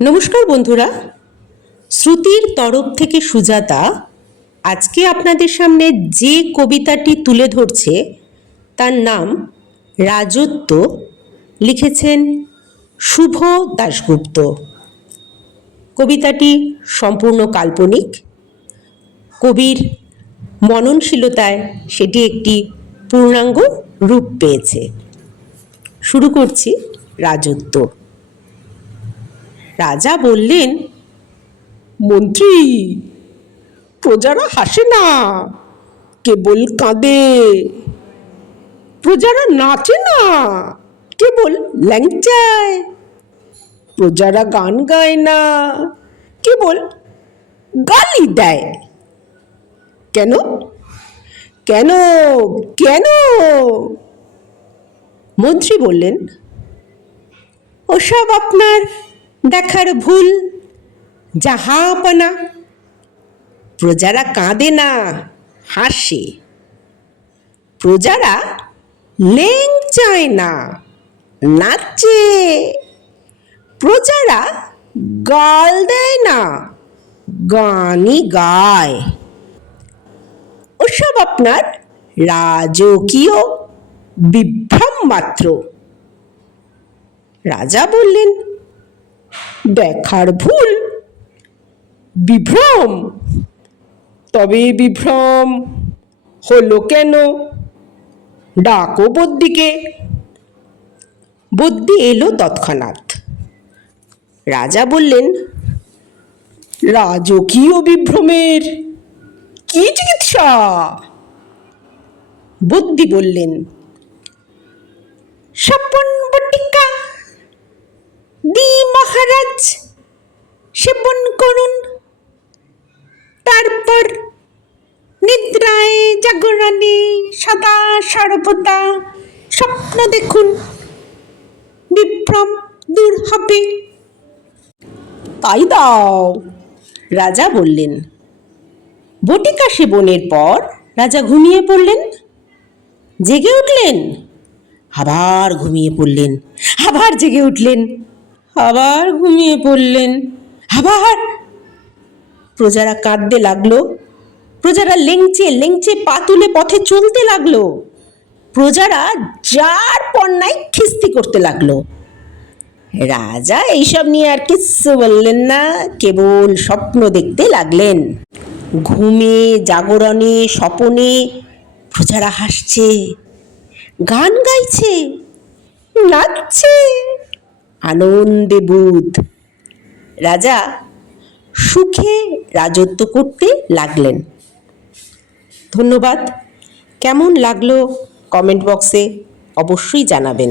নমস্কার বন্ধুরা। শ্রুতির তরফ থেকে সুজাতা আজকে আপনাদের সামনে যে কবিতাটি তুলে ধরছে, তার নাম রাজত্ব লিখেছেন শুভ দাশগুপ্ত। কবিতাটি সম্পূর্ণ কাল্পনিক। কবির মননশীলতায় সেটি একটি পূর্ণাঙ্গ রূপ পেয়েছে। শুরু করছি রাজত্ব। রাজা বললেন, মন্ত্রী, প্রজারা হাসে না, কেবল কাঁদে। প্রজারা নাচে না, কেবল ল্যাংচায়। প্রজারা গান গায় না, কেবল গালি দেয়। কেন? কেন? কেন? মন্ত্রী বললেন, ওসব আপনার দেখার ভুল। যাহাপনা প্রজারা কাঁদে না, হাসে। প্রজারা লেংচায় না, নাচে। প্রজারা গাল দেয় না, গানই গায়। ওসব আপনার রাজকীয় বিভ্রম মাত্র। রাজা বললেন দেখার ভুল। বিভ্রম। তবে বিভ্রম হলো কেন? ডাকো বদ্যিকে বদ্যি এলো তৎক্ষণাৎ। রাজা বললেন, রাজকীয় বিভ্রমের কি চিকিৎসা? বুদ্ধি বললেন স্বপন বটিকা দি মহারাজ সেবন করুন। তারপর নিদ্রায় জাগরণে সদা সর্বদা স্বপ্ন দেখুন। বিভ্রম দূর হবে। তাই দাও, রাজা বললেন। বটিকা সেবনের পর রাজা ঘুমিয়ে পড়লেন। জেগে উঠলেন? আবার ঘুমিয়ে পড়লেন, আবার জেগে উঠলেন। আবার ঘুমিয়ে পড়লেন। আবার? প্রজারা কাঁদতে লাগল। প্রজারা লেংচে লেংচে পা তুলে পথে চলতে লাগল। প্রজারা যার পণ্যায় খিস্তি করতে লাগল। রাজা এইসব নিয়ে আর কিচ্ছু বললেন না, কেবল স্বপ্ন দেখতে লাগলেন। ঘুমে, জাগরণে, স্বপনে প্রজারা হাসছে, গান গাইছে, নাচছে। আনন্দে বুধ। রাজা সুখে রাজত্ব করতে লাগলেন। ধন্যবাদ। কেমন লাগল কমেন্ট বক্সে অবশ্যই জানাবেন।